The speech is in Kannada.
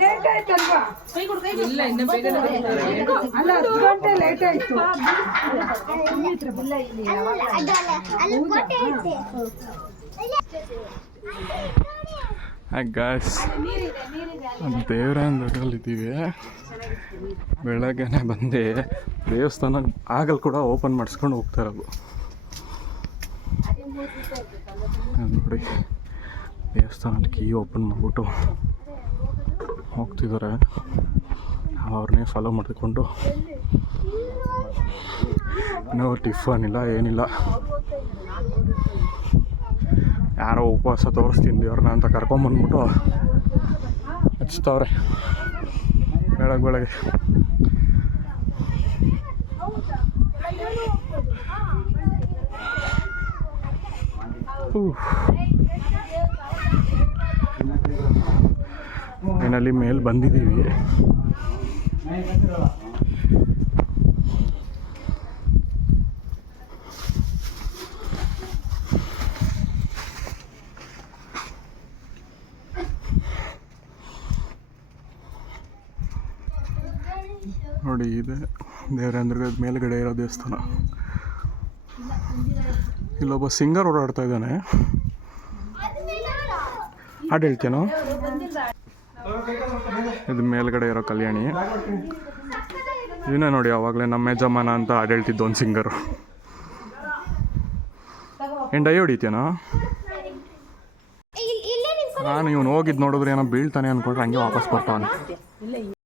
ಲೇಟ್ ಆಯ್ತಲ್ವಾ? ಇಲ್ಲ ಇನ್ನು ಬೇಗ ಅಲ್ಲ 10 ಗಂಟೆ ಲೇಟ್ ಆಯ್ತು. ಗಾಯ್ಸ್, ದೇವರಾಯನದಲ್ಲಿದ್ದೀವಿ. ಬೆಳಗ್ಗೆನೆ ಬಂದು ದೇವಸ್ಥಾನ ಆಗಲ್ ಕೂಡ ಓಪನ್ ಮಾಡಿಸ್ಕೊಂಡು ಹೋಗ್ತಾ ಇರೋದು ನೋಡಿ. ದೇವಸ್ಥಾನದ ಕೀ ಓಪನ್ ಮಾಡಿಬಿಟ್ಟು ಹೋಗ್ತಿದ್ದಾರೆ. ಅವ್ರನ್ನೇ ಫಾಲೋ ಮಾಡಿಕೊಂಡು ಇನ್ನೂ ಟಿಫನ್ ಇಲ್ಲ ಏನಿಲ್ಲ. ಯಾರೋ ಉಪವಾಸ ತೋರಿಸ್ತೀನಿ ದೇವ್ರನ್ನ ಅಂತ ಕರ್ಕೊಂಬಂದ್ಬಿಟ್ಟು ಹಚ್ತವ್ರೆ ಬೆಳಗ್ಗೆ. ಫೈನಲಿ ಮೇಲೆ ಬಂದಿದ್ದೀವಿ. ನೋಡಿ, ಇದೆ ದೇವರಾಯನ ಮೇಲುಗಡೆ ಇರೋ ದೇವಸ್ಥಾನ. ಇಲ್ಲೊಬ್ಬ ಸಿಂಗರ್ ಓಡಾಡ್ತಾ ಇದ್ದಾನೆ. ಹಾಡು ಹೇಳ್ತೇನೋ. ಇದು ಮೇಲ್ಗಡೆ ಇರೋ ಕಲ್ಯಾಣಿ. ಇದನ್ನೇ ನೋಡಿ, ಆವಾಗಲೇ ನಮ್ಮ ಯಜಮಾನ ಅಂತ ಹಾಡು ಹೇಳ್ತಿದ್ದು ಒಂದು ಸಿಂಗರು. ಏನು ಡೈ ಹೊಡಿತೇನೋ. ನಾನು ಇವನು ಹೋಗಿದ್ದು ನೋಡಿದ್ರೆ ಏನೋ ಬೀಳ್ತಾನೆ ಅಂದ್ಕೊಂಡ್ರೆ ಹಂಗೆ ವಾಪಸ್ ಬರ್ತಾನೆ.